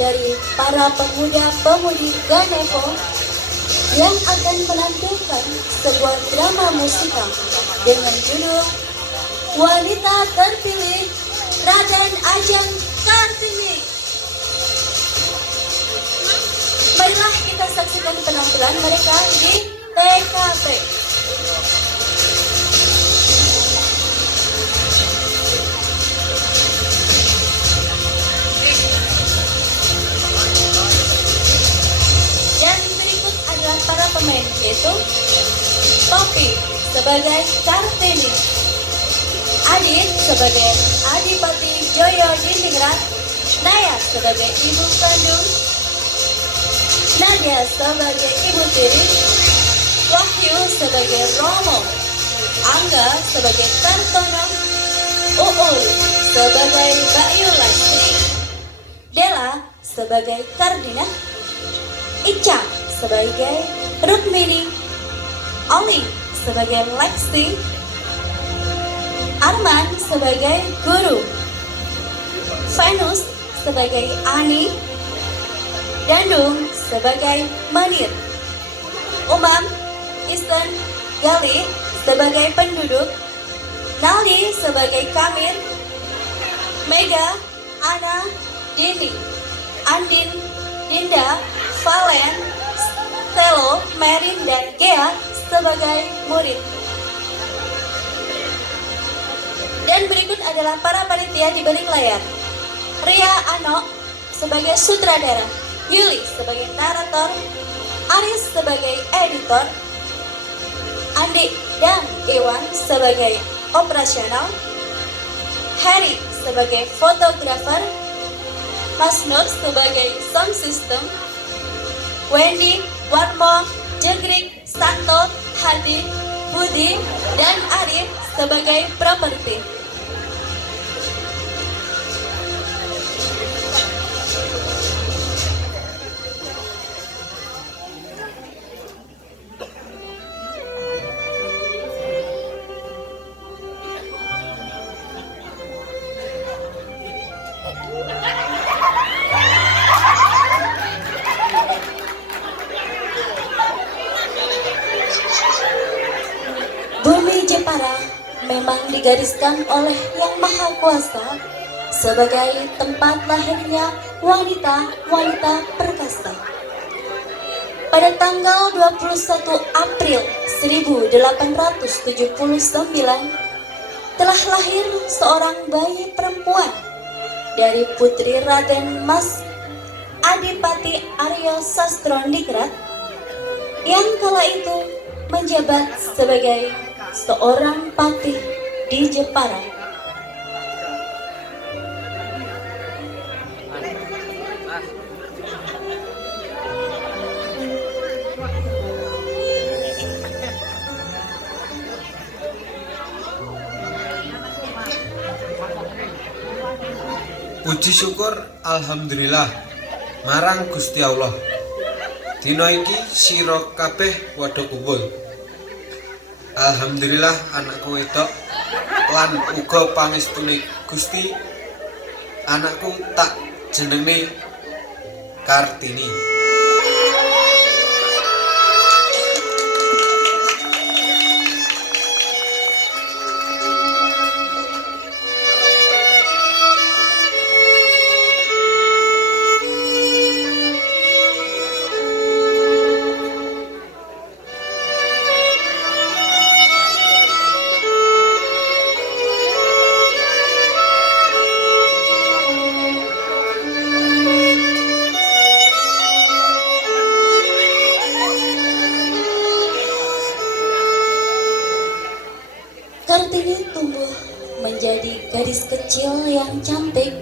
dari para pemuda-pemudi Ganevo yang akan menampilkan sebuah drama musikal dengan judul Wanita Terpilih Raden Ajeng Kartini. Marilah kita saksikan penampilan mereka di TKP. Dan berikut adalah para pemain, yaitu Poppy sebagai Kartini, Adit sebagai Adipati Joyo Diningrat, Naya sebagai ibu kandung, Nadia sebagai ibu tiri, Wahyu sebagai Romo, Angga sebagai Kartono, Uul sebagai Bayu Lastri, Dela sebagai Kardina, Ica sebagai Rukmini, Oli sebagai Lexi, Arman sebagai Guru, Venus sebagai Ani, Dandung sebagai Manir, Umam, Isten, Gali sebagai penduduk, Nali sebagai Kamir, Mega, Ana, Dini, Andin, Dinda, Valen, Telo, Merin, dan Gea sebagai murid. Dan berikut adalah para panitia di balik layar. Ria Ano sebagai sutradara, Yuli sebagai narator, Aris sebagai editor, Andi dan Iwan sebagai operasional, Harry sebagai fotografer, Mas Nur sebagai sound system, Wendy, Warmo, Jegrik, Santo, Hadi, Budi, dan Arif sebagai properti. Bumi Jepara memang digariskan oleh Yang Maha Kuasa sebagai tempat lahirnya wanita-wanita perkasa. Pada tanggal 21 April 1879 telah lahir seorang bayi perempuan dari putri Raden Mas Adipati Aryo Sastroningrat yang kala itu menjabat sebagai seorang patih di Jepara. Puji syukur alhamdulillah marang Gusti Allah. Dina iki sira kabeh padha kumpul. Alhamdulillah anakku wedok lan uga pangestune Gusti anakku tak jenenge Kartini. Kartini tumbuh menjadi gadis kecil yang cantik,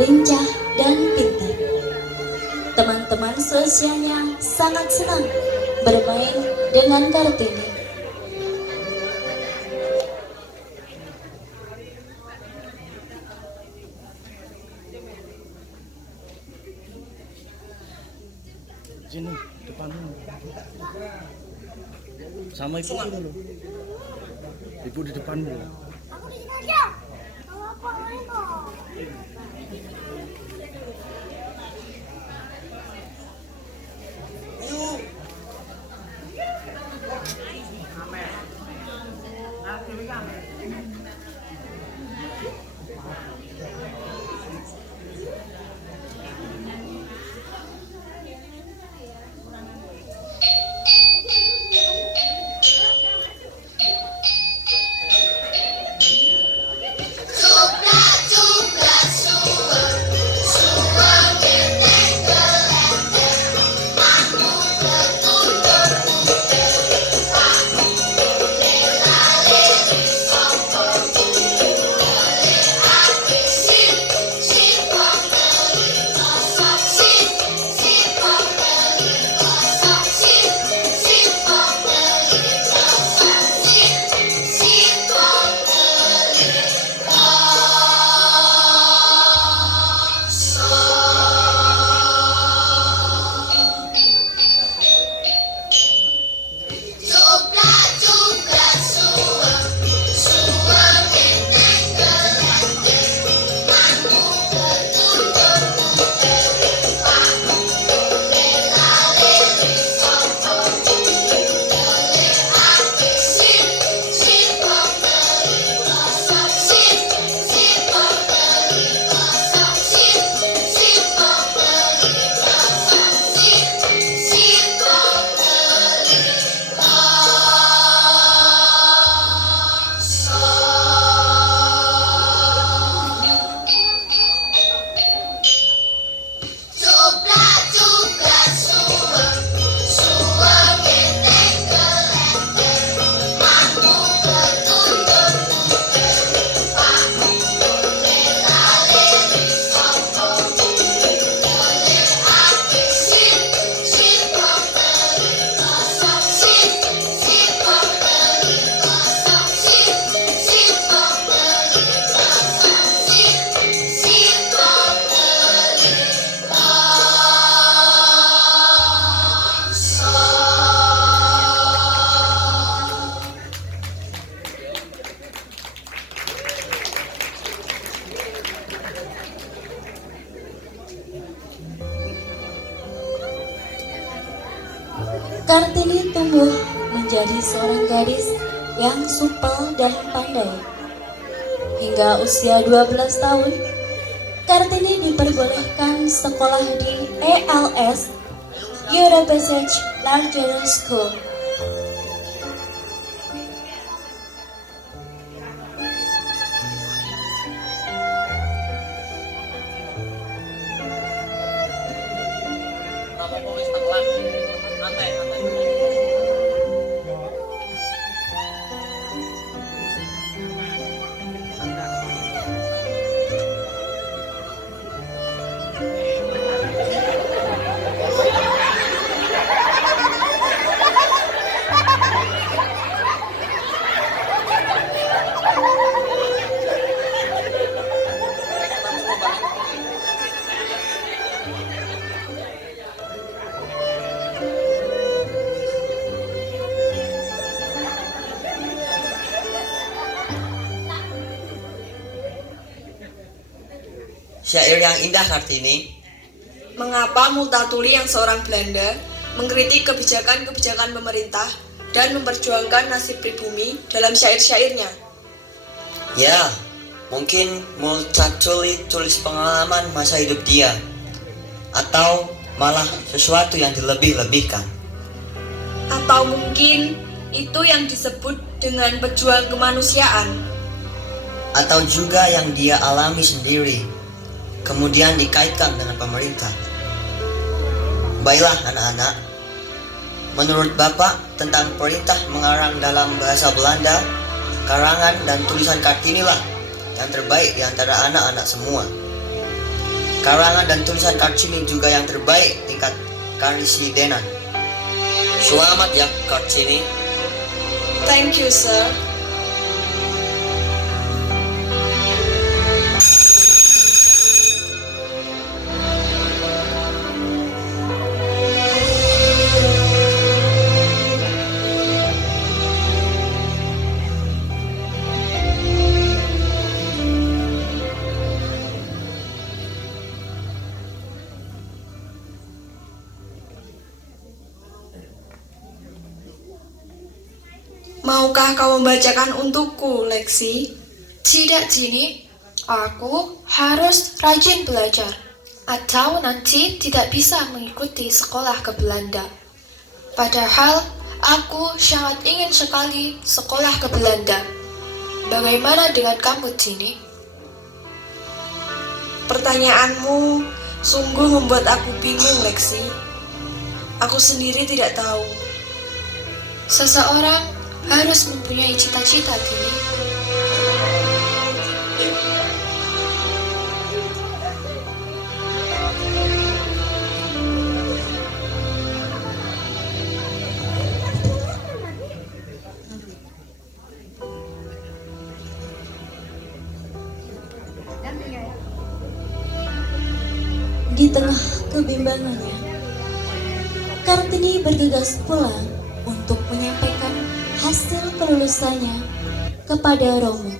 lincah, dan pintar. Teman-teman seusianya sangat senang bermain dengan Kartini. Sini, depanmu. Sama ibu dulu. Ibu di depanmu. Aku di sini aja. Kalau apa main kok? Kartini tumbuh menjadi seorang gadis yang supel dan pandai. Hingga usia 12 tahun, Kartini diperbolehkan sekolah di ELS, Eurobasage Larger School. Syair yang indah Kartini. Mengapa Multatuli yang seorang Belanda mengkritik kebijakan-kebijakan pemerintah dan memperjuangkan nasib pribumi dalam syair-syairnya? Ya, mungkin Multatuli tulis pengalaman masa hidup dia, atau malah sesuatu yang dilebih-lebihkan. Atau mungkin itu yang disebut dengan pejuang kemanusiaan? Atau juga yang dia alami sendiri, kemudian dikaitkan dengan pemerintah. Baiklah anak-anak, menurut Bapak tentang perintah mengarang dalam bahasa Belanda, karangan dan tulisan Kartini lah yang terbaik di antara anak-anak semua. Karangan dan tulisan Kartini juga yang terbaik tingkat karisidenan. Selamat ya Kartini. Thank you, sir. Maukah kau membacakan untukku, Lexi? Tidak, Ginny. Aku harus rajin belajar, atau nanti tidak bisa mengikuti sekolah ke Belanda. Padahal aku sangat ingin sekali sekolah ke Belanda. Bagaimana dengan kamu, Ginny? Pertanyaanmu sungguh membuat aku bingung, Lexi. Aku sendiri tidak tahu. Seseorang harus mempunyai cita-cita, Ginny. Di tengah kebimbangannya, Kartini bergegas pulang untuk menyampaikan hasil kelulusannya kepada Romo.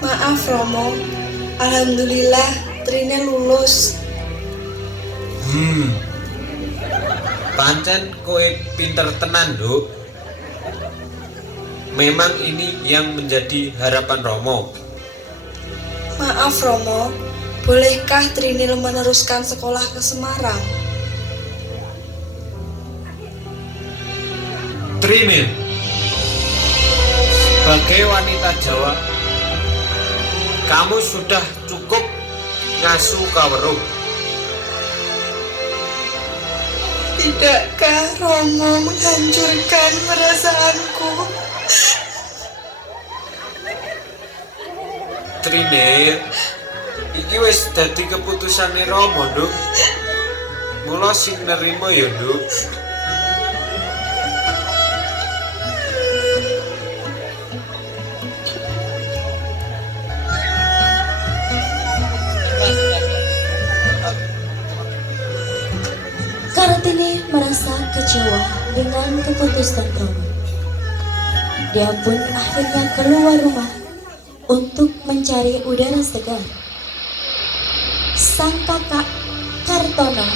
Maaf, Romo. Alhamdulillah, Trine lulus. Pancen kowe pinter tenan, Nduk. Memang ini yang menjadi harapan Romo. Maaf, Romo. Bolehkah Trinil meneruskan sekolah ke Semarang? Trinil, sebagai wanita Jawa, kamu sudah cukup ngasuh kaweruh. Tidakkah Romo menghancurkan perasaanku? Trinil, iki wis dadi keputusane Romo, Nduk. Mula sing nerima ya, Nduk. dengan keputusan Romo. Dia pun akhirnya keluar rumah untuk mencari udara segar. Sang kakak Kartono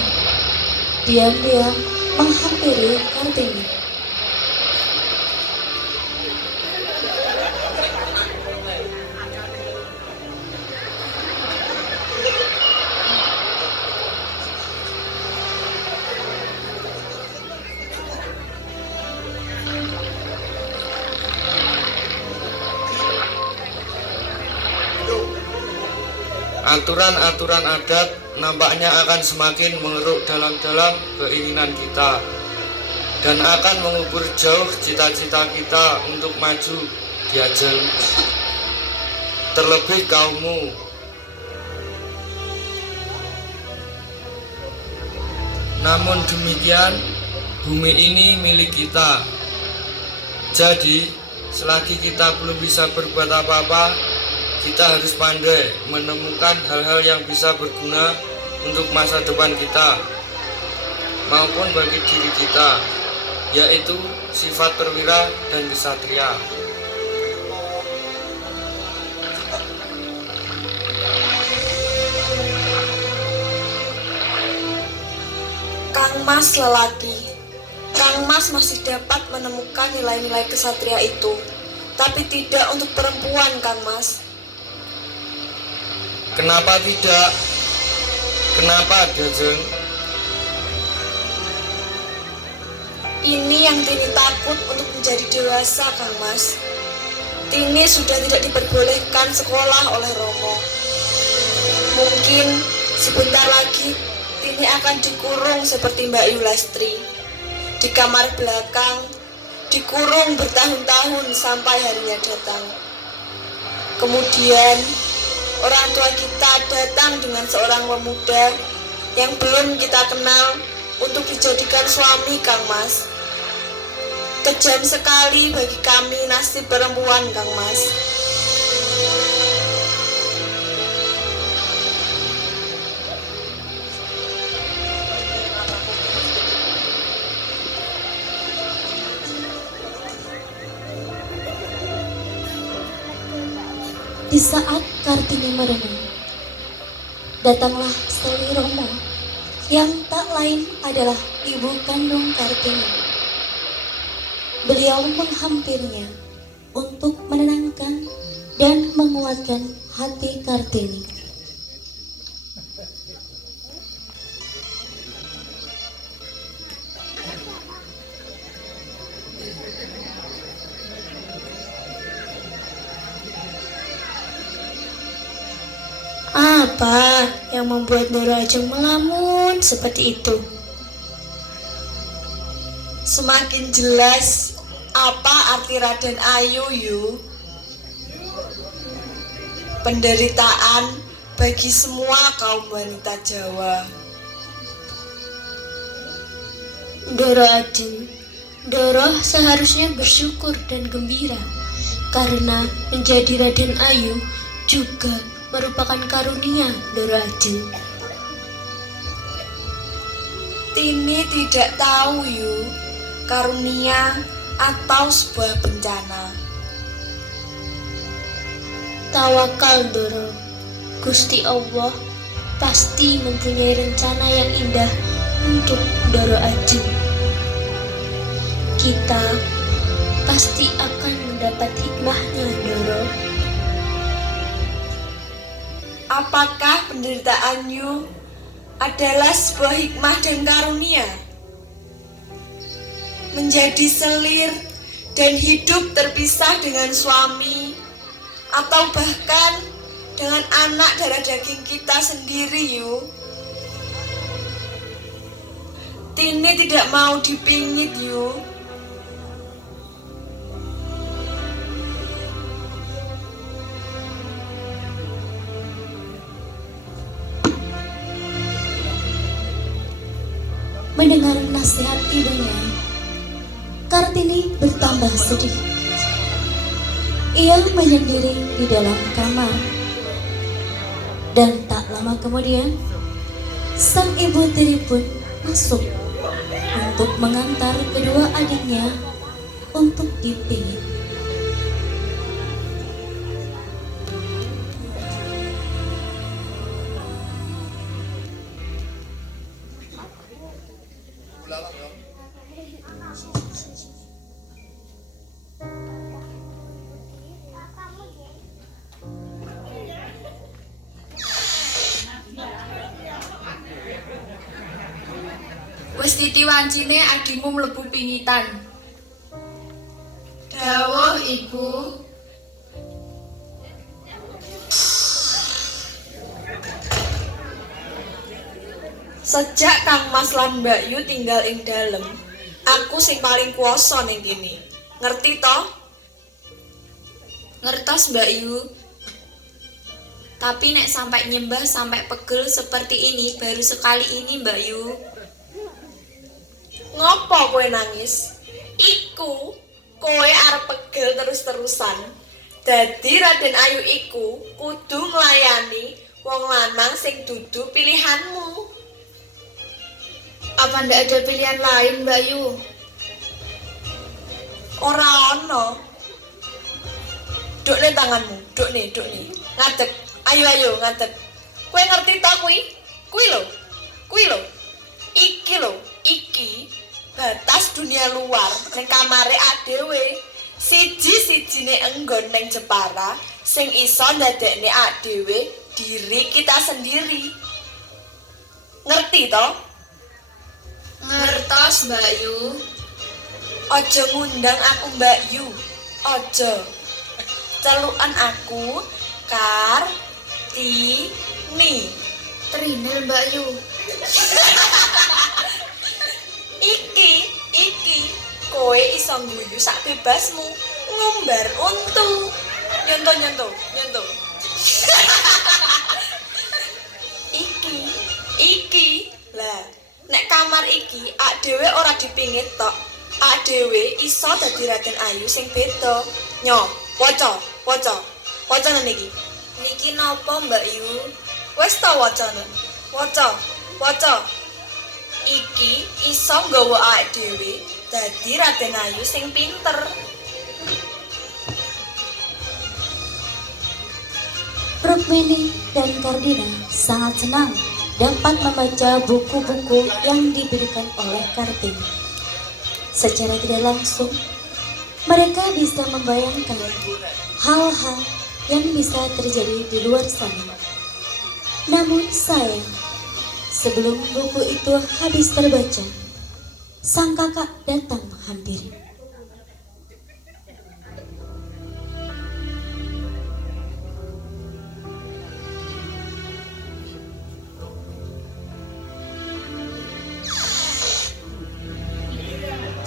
diam-diam menghampiri Kartini. Aturan-aturan adat nampaknya akan semakin mengeruk dalam-dalam keinginan kita dan akan mengubur jauh cita-cita kita untuk maju di ajang. Terlebih kaummu. Namun demikian, bumi ini milik kita. Jadi, selagi kita belum bisa berbuat apa-apa, kita harus pandai menemukan hal-hal yang bisa berguna untuk masa depan kita maupun bagi diri kita, yaitu sifat perwira dan kesatria. Kang Mas lelaki, Kang Mas masih dapat menemukan nilai-nilai kesatria itu, tapi tidak untuk perempuan, Kang Mas. Kenapa tidak? Kenapa, Dajeng? Ini yang Tini takut untuk menjadi dewasa, Kang Mas. Tini sudah tidak diperbolehkan sekolah oleh Romo. Mungkin sebentar lagi Tini akan dikurung seperti Mbak Yulastri. Di kamar belakang, dikurung bertahun-tahun sampai harinya datang. Kemudian orang tua kita datang dengan seorang pemuda yang belum kita kenal untuk dijadikan suami, Kang Mas. Kejam sekali bagi kami nasib perempuan, Kang Mas. Di saat Kartini merenung, datanglah Seli Romo yang tak lain adalah ibu kandung Kartini. Beliau menghampirinya untuk menenangkan dan menguatkan hati Kartini. Apa yang membuat Doro Ajeng melamun seperti itu? Semakin jelas apa arti Raden Ayu, Yu. Penderitaan bagi semua kaum wanita Jawa. Doro Ajeng, Doro seharusnya bersyukur dan gembira karena menjadi Raden Ayu juga merupakan karunia Doro Ajeng. Tini tidak tahu, Yu, karunia atau sebuah bencana. Tawakal Doro, Gusti Allah pasti mempunyai rencana yang indah untuk Doro Ajeng. Kita pasti akan mendapat hikmahnya, Doro. Apakah penderitaan Yu adalah sebuah hikmah dan karunia? Menjadi selir dan hidup terpisah dengan suami, atau bahkan dengan anak darah daging kita sendiri, Yu. Tini tidak mau dipingit, Yu. Mendengar nasihat ibunya, Kartini bertambah sedih. Ia menyendiri di dalam kamar. Dan tak lama kemudian, sang ibu tiri pun masuk untuk mengantar kedua adiknya untuk dipingit. Wis titi wancine adimu mlebu pingitan. Dawuh ibu. Sejak Kang Mas lan Mbak Yu tinggal ing dalem, aku sing paling kuwasa ning kene. Ngerti toh? Ngertos Mbak Yu. Tapi nek sampai nyembah sampai pegel seperti ini baru sekali ini Mbak Yu. Ngopo kowe nangis? Iku kowe arep pegel terus-terusan. Dadi Raden Ayu iku kudu nglayani wong lanang sing dudu pilihanmu. Apa ndak ada pilihan lain Mbak Yu? Ora ono. Duk nih tanganmu, duk nih. Ngadeg. Ayo ngadeg. Kowe ngerti to kuwi? Kuwi lho. Iki batas dunia luar ning kamare adewe. Siji-sijine enggon ning Jepara sing iso ndadekne adewe diri kita sendiri. Ngerti to? Ngertos Mbak Yu. Ojo ngundang aku Mbak Yu. Ojo. Celukan aku Kartini. Trinil Mbak Yu. Iki kowe iso guyu sak bebasmu, ngumbar untu. Nyonto. Iki. Lah, nek kamar iki ak dhewe ora dipingit tok. Ak dhewe iso dadi Raden Ayu sing beda. Nyo, waca. Waca nang iki. Niki napa Mbak Yu? Wes ta wacane. Waca. Iki iso nggawa awake dhewe dadi Raden Ayu sing pinter. Rukmini dan Kardina sangat senang dapat membaca buku-buku yang diberikan oleh Kartini. Secara tidak langsung, mereka bisa membayangkan hal-hal yang bisa terjadi di luar sana. Namun sayang, sebelum buku itu habis terbaca, sang kakak datang menghampiri.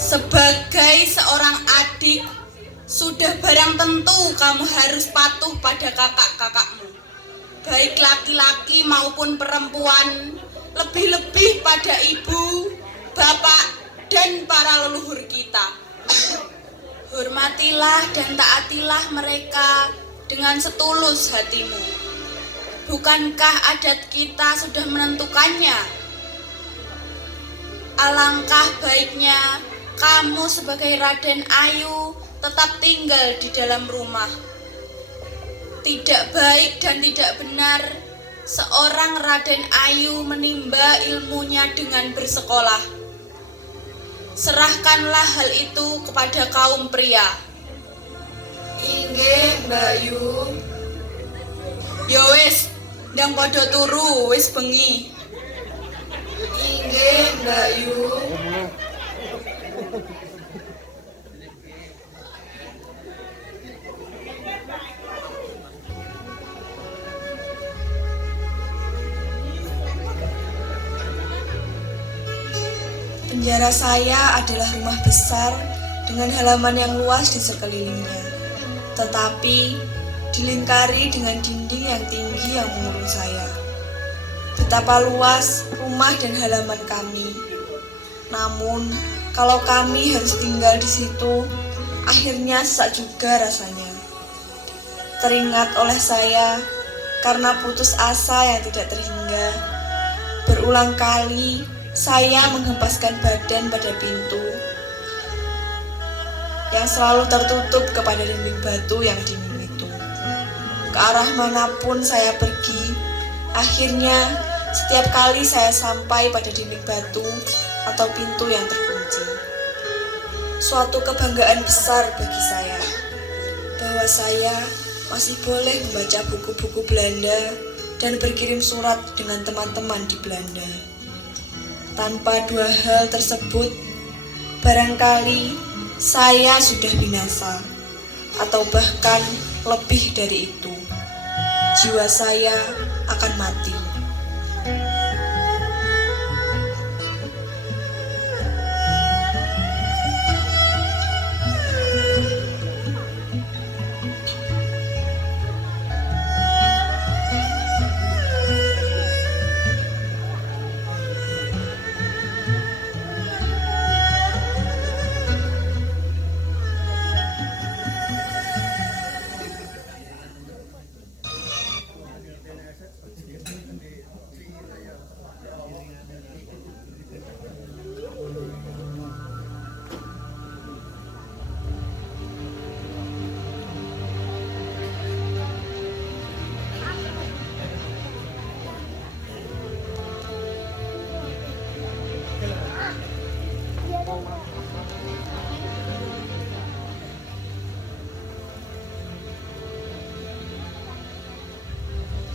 Sebagai seorang adik, sudah barang tentu kamu harus patuh pada kakak-kakakmu, baik laki-laki maupun perempuan, lebih-lebih pada ibu, bapak, dan para leluhur kita. Hormatilah dan taatilah mereka dengan setulus hatimu. Bukankah adat kita sudah menentukannya? Alangkah baiknya kamu sebagai Raden Ayu tetap tinggal di dalam rumah. Tidak baik dan tidak benar seorang Raden Ayu menimba ilmunya dengan bersekolah. Serahkanlah hal itu kepada kaum pria. Inggih Mbak Yu. Ya wis, ndang padha turu, wis bengi. Inggih Mbak Yu. Penjara saya adalah rumah besar dengan halaman yang luas di sekelilingnya, tetapi dilingkari dengan dinding yang tinggi yang mengurung saya. Betapa luas rumah dan halaman kami. Namun, kalau kami harus tinggal di situ, akhirnya sesak juga rasanya. Teringat oleh saya karena putus asa yang tidak terhingga. Berulang kali Saya menghempaskan badan pada pintu yang selalu tertutup kepada dinding batu yang dingin itu. Ke arah manapun saya pergi, akhirnya setiap kali saya sampai pada dinding batu atau pintu yang terkunci. Suatu kebanggaan besar bagi saya, bahwa saya masih boleh membaca buku-buku Belanda dan berkirim surat dengan teman-teman di Belanda. Tanpa dua hal tersebut, barangkali saya sudah binasa, atau bahkan lebih dari itu. Jiwa saya akan mati.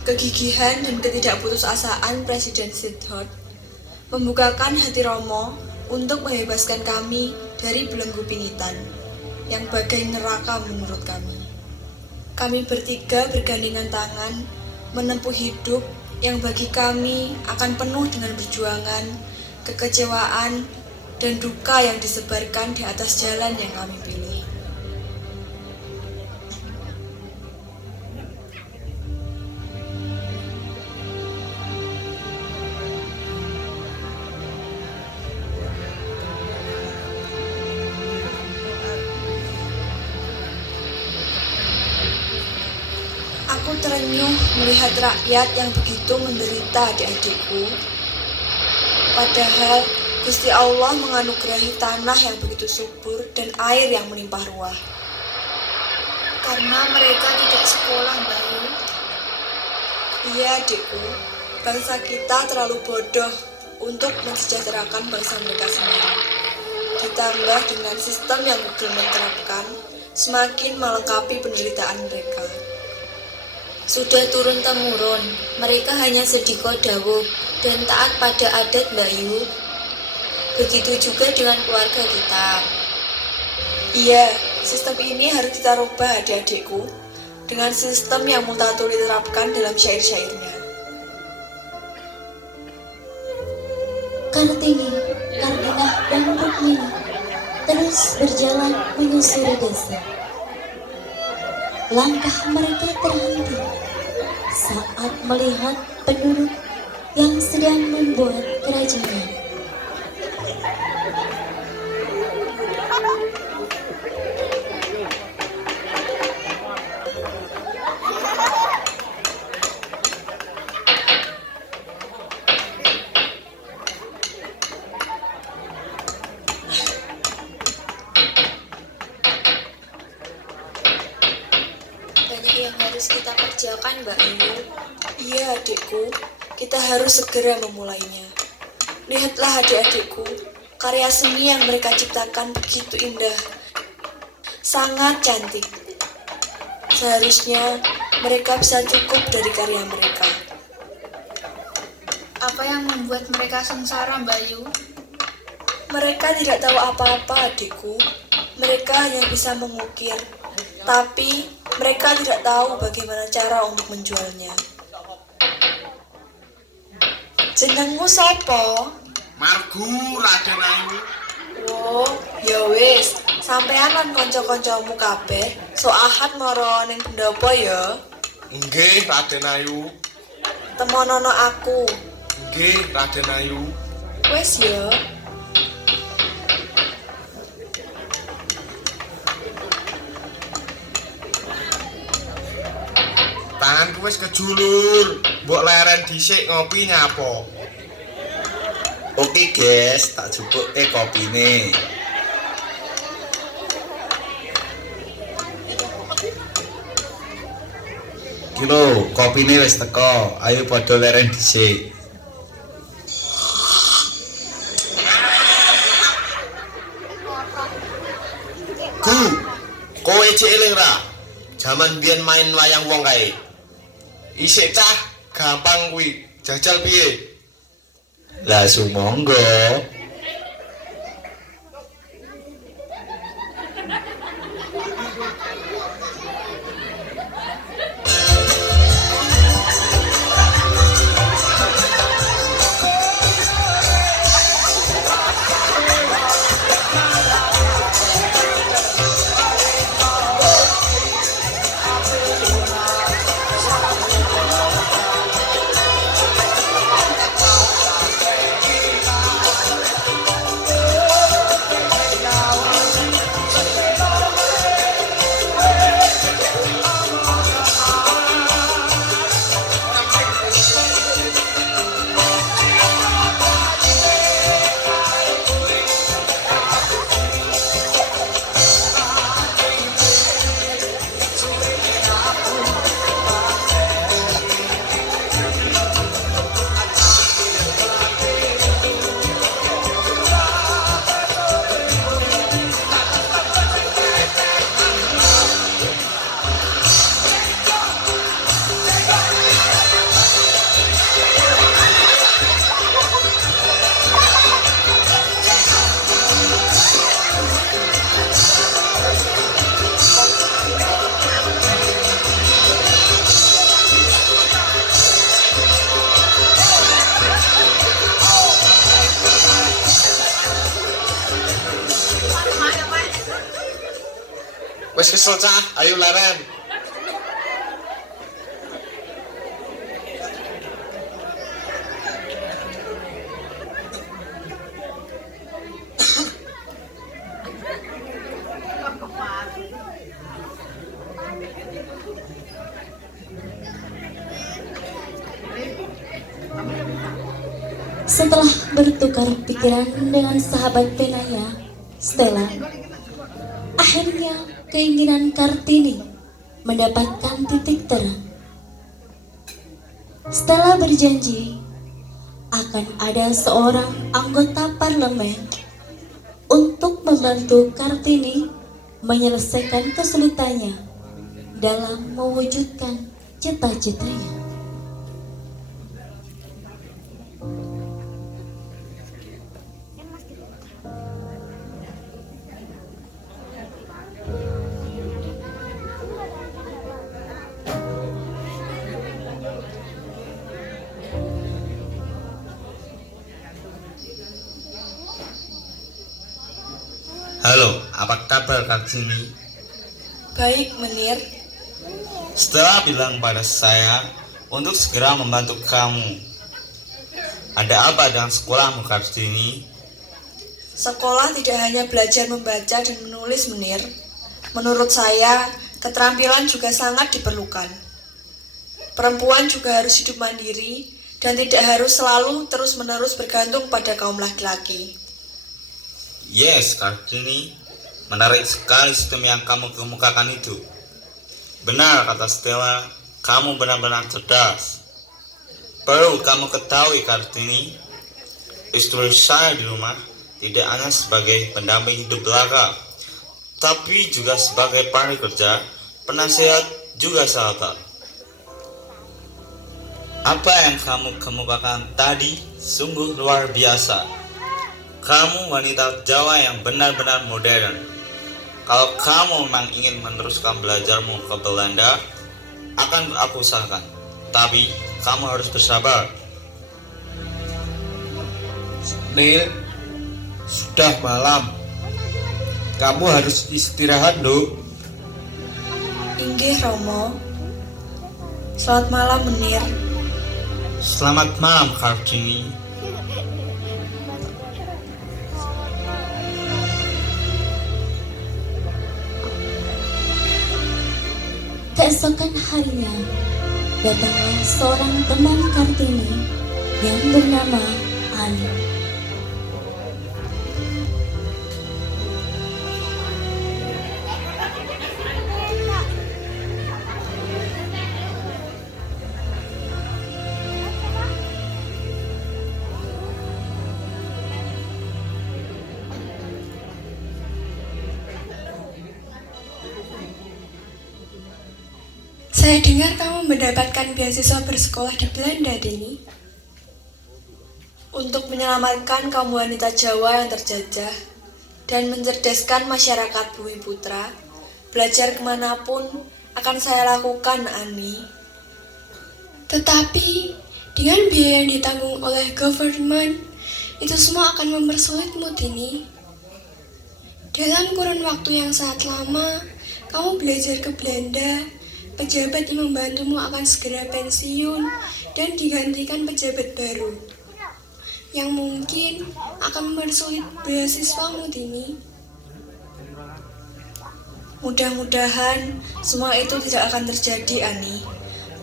Kegigihan dan ketidakputusasaan Presiden Siddharth membukakan hati Romo untuk membebaskan kami dari belenggu pingitan yang bagai neraka menurut kami. Kami bertiga bergandengan tangan menempuh hidup yang bagi kami akan penuh dengan perjuangan, kekecewaan, dan duka yang disebarkan di atas jalan yang kami pilih. Aku terenyuh melihat rakyat yang begitu menderita adik-adikku. Padahal Gusti Allah menganugerahi tanah yang begitu subur dan air yang melimpah ruah. Karena mereka tidak sekolah, Bayu. Iya, adikku, bangsa kita terlalu bodoh untuk mensejahterakan bangsa mereka sendiri. Ditambah dengan sistem yang Google menerapkan, semakin melengkapi penderitaan mereka. Sudah turun-temurun, mereka hanya sediko dawuh dan taat pada adat Bayu. Begitu juga dengan keluarga kita. Iya, sistem ini harus kita rubah adik-adikku, dengan sistem yang Multatuli terapkan dalam syair-syairnya. Kartini, Kardinah, dan Rukmini terus berjalan menyusuri desa. Langkah mereka terhenti saat melihat penduduk yang sedang membuat kerajinan. Yang harus kita kerjakan, Mbak Ayu. Iya, adikku, kita harus segera memulainya. Lihatlah adik-adikku, karya seni yang mereka ciptakan begitu indah, sangat cantik. Seharusnya mereka bisa cukup dari karya mereka. Apa yang membuat mereka sengsara, Bayu? Mereka tidak tahu apa-apa, adikku. Mereka hanya bisa mengukir, tapi mereka tidak tahu bagaimana cara untuk menjualnya. Jenengmu sapa? Margu Raden Ayu. Oh, ya wis, sampean lan kanca-kancamu kabeh sok ahad mara ning pendopo ya. Nggih, Raden Ayu. Temonono aku. Nggih, Raden Ayu. Wis ya. Tanganku wis kejulur. Mbok leren dhisik ngopi nyapa? Oke guys, tak cukup kopi nih. Kilo, kopi nih wis teko. Ayo padha leren dhisik. Kowe cek eling ra? Jaman biyen main wayang wong kae. Isik cah, gampang kuwi. Jajal piye? Lah sumangga. Wis kesel cah, ayo leren. Setelah bertukar pikiran dengan sahabat penanya, Stella, akhirnya keinginan Kartini mendapatkan titik terang. Stella berjanji akan ada seorang anggota parlemen untuk membantu Kartini menyelesaikan kesulitannya dalam mewujudkan cita-citanya. Halo, apa kabar Kartini? Baik, Menir. Stella bilang pada saya untuk segera membantu kamu. Ada apa dengan sekolahmu Kartini? Sekolah tidak hanya belajar membaca dan menulis, Menir. Menurut saya, keterampilan juga sangat diperlukan. Perempuan juga harus hidup mandiri dan tidak harus selalu terus-menerus bergantung pada kaum laki-laki. Yes, Kartini. Menarik sekali sistem yang kamu kemukakan itu. Benar kata Stella, kamu benar-benar cerdas. Perlu kamu ketahui Kartini, istri saya di rumah tidak hanya sebagai pendamping hidup belaka, tapi juga sebagai partner kerja, penasihat, juga sahabat. Apa yang kamu kemukakan tadi sungguh luar biasa. Kamu wanita Jawa yang benar-benar modern. Kalau kamu memang ingin meneruskan belajarmu ke Belanda, akan aku usahakan. Tapi kamu harus bersabar. Neil, sudah malam. Kamu harus istirahat, Nduk. Inggih, Romo. Selamat malam, Menir. Selamat malam, Kartini. Keesokan harinya, datanglah seorang teman Kartini yang bernama Ani. Saya dengar kamu mendapatkan beasiswa bersekolah di Belanda, Deni. Untuk menyelamatkan kaum wanita Jawa yang terjajah dan mencerdaskan masyarakat Bumi Putra, belajar kemanapun akan saya lakukan, Ani. Tetapi, dengan biaya yang ditanggung oleh government, itu semua akan mempersulitmu, Dini. Dalam kurun waktu yang sangat lama, kamu belajar ke Belanda, pejabat yang membantumu akan segera pensiun dan digantikan pejabat baru, yang mungkin akan mempersulit beasiswamu, Dini. Mudah-mudahan semua itu tidak akan terjadi, Ani,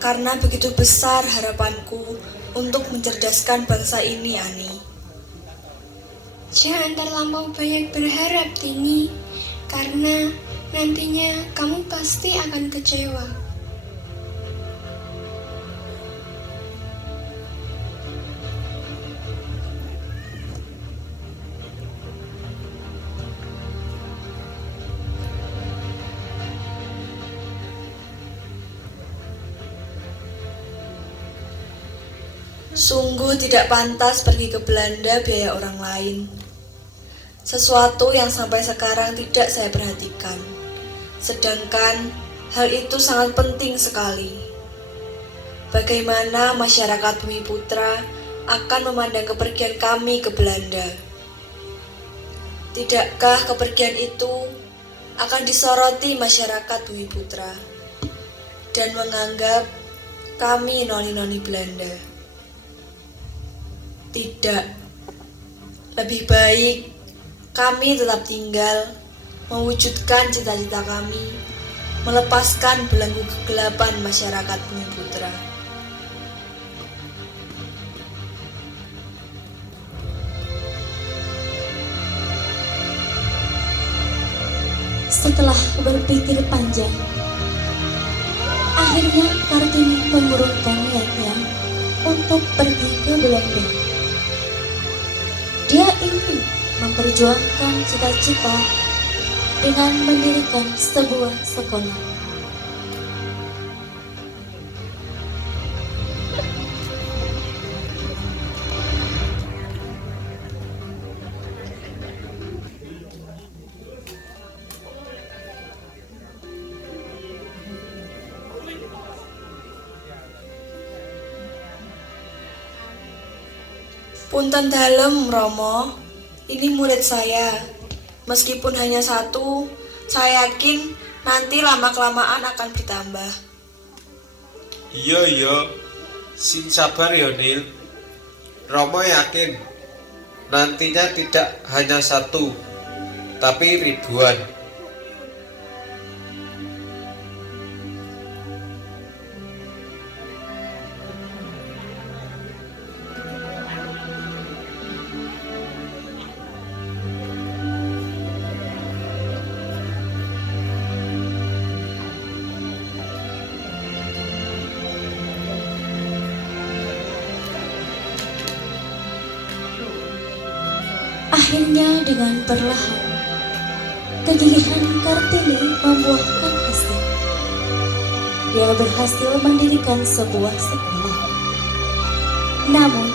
karena begitu besar harapanku untuk mencerdaskan bangsa ini, Ani. Jangan terlampau banyak berharap, Dini, karena nantinya kamu pasti akan kecewa. Sungguh tidak pantas pergi ke Belanda biaya orang lain. Sesuatu yang sampai sekarang tidak saya perhatikan. Sedangkan hal itu sangat penting sekali. Bagaimana masyarakat Bumi Putra akan memandang kepergian kami ke Belanda? Tidakkah kepergian itu akan disoroti masyarakat Bumi Putra dan menganggap kami noni-noni Belanda? Tidak. Lebih baik kami tetap tinggal, mewujudkan cita-cita kami, melepaskan belenggu kegelapan masyarakat Bumi Putra. Setelah berpikir panjang, akhirnya Kartini mengurungkan niatnya untuk pergi ke Belanda. Dia ingin memperjuangkan cita-cita dengan mendirikan sebuah sekolah. Punten dalem, Romo. Ini murid saya. Meskipun hanya satu, saya yakin nanti lama-kelamaan akan bertambah. Iya, sing sabar ya Nil. Romo yakin nantinya tidak hanya satu, tapi ribuan. Akhirnya dengan perlahan, kegigihan Kartini membuahkan hasil. Dia berhasil mendirikan sebuah sekolah. Namun,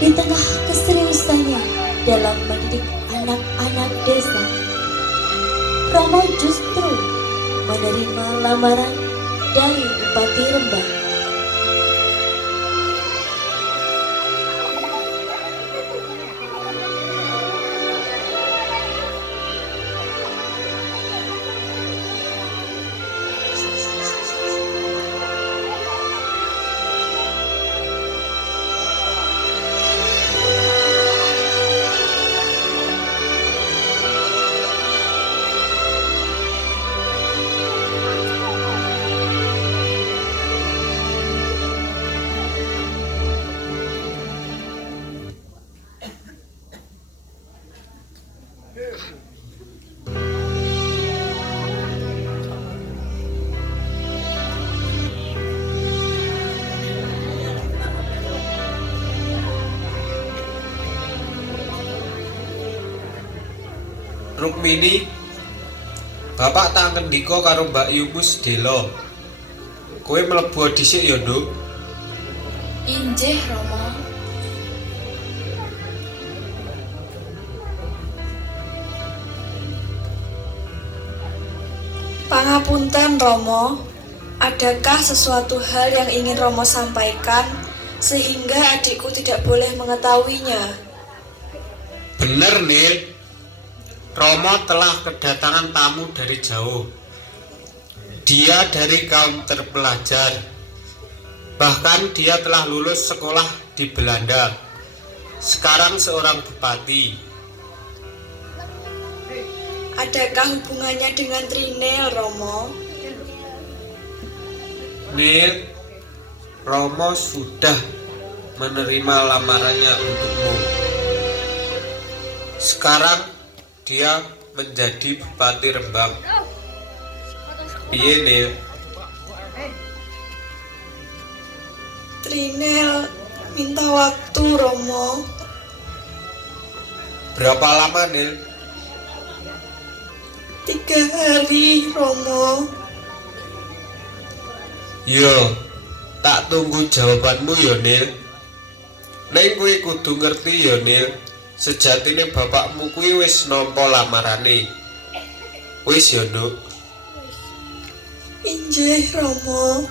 di tengah keseriusannya dalam mendidik anak-anak desa, Romo justru menerima lamaran dari Bupati Rembang. Rukmini, Bapak tak ngendika karo Mbak Yumus Delo. kowe mlebu dhisik ya, Nduk. Injih Romo. Pangapunten Romo, adakah sesuatu hal yang ingin Romo sampaikan sehingga adikku tidak boleh mengetahuinya? Bener, Nil. Romo telah kedatangan tamu dari jauh. Dia dari kaum terpelajar. Bahkan dia telah lulus sekolah di Belanda. Sekarang seorang bupati. Adakah hubungannya dengan Trinel, Romo? Nil, Romo sudah menerima lamarannya untukmu. Sekarang dia menjadi Bupati Rembang. Piye, Nil? Trinel minta waktu, Romo. Berapa lama, Nil? 3 hari, Romo. Yo, tak tunggu jawabanmu ya, Nil. Neng kuwi kudu ngerti ya, Nil. Sejatine bapakmu kuwi wis nampa lamarane. Wis ya, Nduk. Injih, Romo.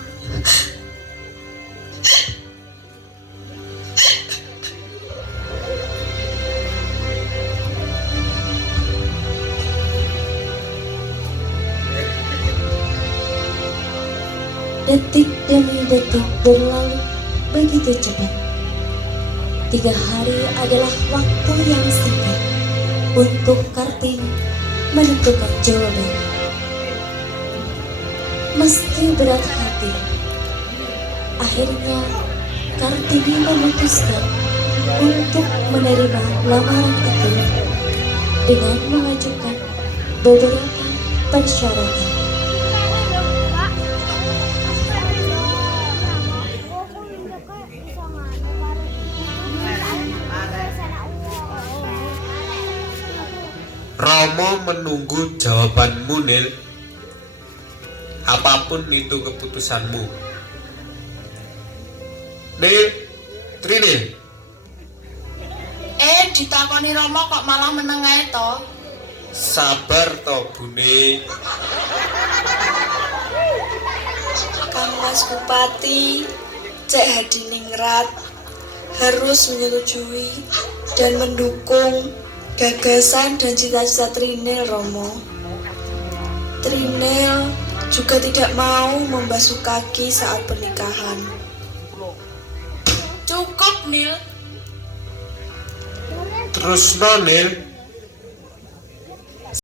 Detik demi detik berlalu begitu cepat. 3 hari adalah waktu yang singkat untuk Kartini menentukan jawaban. Meski berat hati, akhirnya Kartini memutuskan untuk menerima lamaran itu dengan mengajukan beberapa persyaratan. Romo menunggu jawabanmu, Nil. Apapun itu keputusanmu. Nil, Trinil. Ditakoni Romo kok malah meneng ae to? Sabar to, Bune. Kang Mas Bupati, Cek Hadiningrat harus menyetujui dan mendukung gagasan dan cita-cita Trinel, Romo. Trinel juga tidak mau membasuh kaki saat pernikahan. Cukup, Nil. Terus no, Nil.